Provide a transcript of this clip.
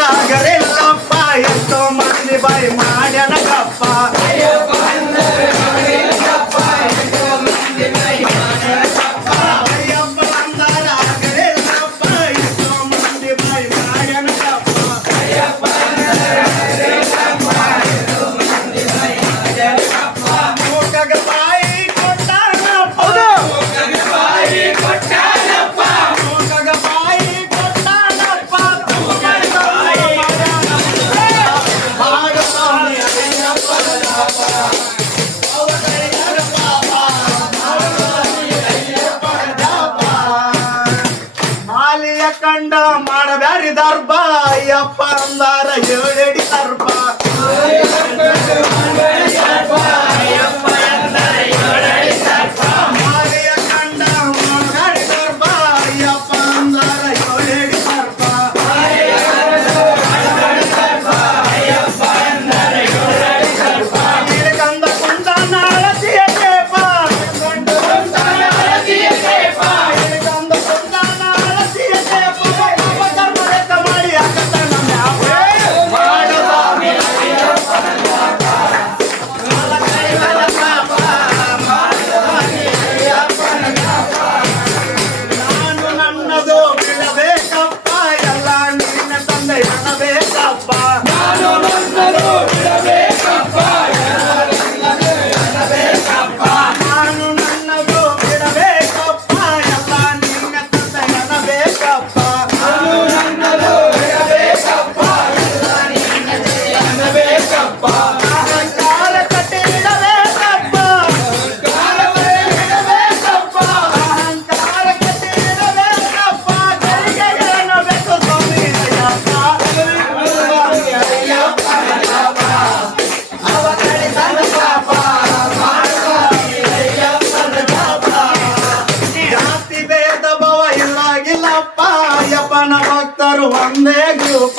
ಬಂದರಾಗರಿಲ್ಲಪ್ಪ ಎಷ್ಟೋ ಮಂದಿ ಬಾಯಿ ಮಾಡ್ಯನ ಗಪ್ಪ ಅಯ್ಯಪ್ಪ ಬಂದರಾಗರಿಲ್ಲಪ್ಪ ಎಷ್ಟೋ ಮಂದಿ ಬಾಯಿ ಮಾಡ್ಯನ ಗಪ್ಪ ಮೂಕಗ ಬಾಯಿ ಕೊಟ್ಟಾನಪ್ಪ ಮೂಕಗ ಬಾಯಿ ಕೊಟ್ಟಾನಪ್ಪ ಮಾಲಿಯ ಕಂಡ ಮಾಡಬ್ಯಾರಿ ದರ್ಬ ಅಯ್ಯಪ್ಪ ಅಂದಾರ ಏಳಡಿ ದರ್ಬ ಮಾಲಿಯ ಕಂಡ ಮಾಡಬ್ಯಾರಿ ದರ್ಬ ಅಯ್ಯಪ್ಪ ಅಂದಾರ ಏಳಡಿ ದರ್ಬ ಇಳ್ಕಂದ ಕುಂದ ನಾಳತಿಯ ಟೇಪ ಇಳ್ಕಂದ ಕುಂದ ನಾಳತಿಯ ಟೇಪ ಅವಕರ್ಮರೆತ ಮಾಡಿ ಹಾಕತಾನ ಮ್ಯಾಪ ಮಾಡದ ನಾನು ನನ್ನದು ಬಿಡಬೇಕಪ್ಪ ಎಲ್ಲ ನಿನ್ನ ತಂದೆ ಅನ್ನಬೇಕಪ್ಪ ನಾನು ನನ್ನದು ಬಿಡಬೇಕಪ್ಪ ನಾನು ನನ್ನದು ಬಿಡಬೇಕಪ್ಪ ಎಲ್ಲ ನಿನ್ನ ತಂದೆ ಅನ್ನಬೇಕಪ್ಪ ಅಹಂಕಾರ ಕಟ್ಟಿಡಬೇಕಪ್ಪ ಅಹಂಕಾರ ಕಟ್ಟಿಡಬೇಕಪ್ಪ ಕೈಗೆ ಏನಬೇಕು ಸ್ವಾಮಿ ಅಯ್ಯಪ್ಪ ಜಾತಿ ಭೇದ ಭಾವ ಇಲ್ಲಾಗಿಲ್ಲಪ್ಪ ಅಯ್ಯಪ್ಪನ ಭಕ್ತರು ಒಂದೇ ಗ್ರೂಪ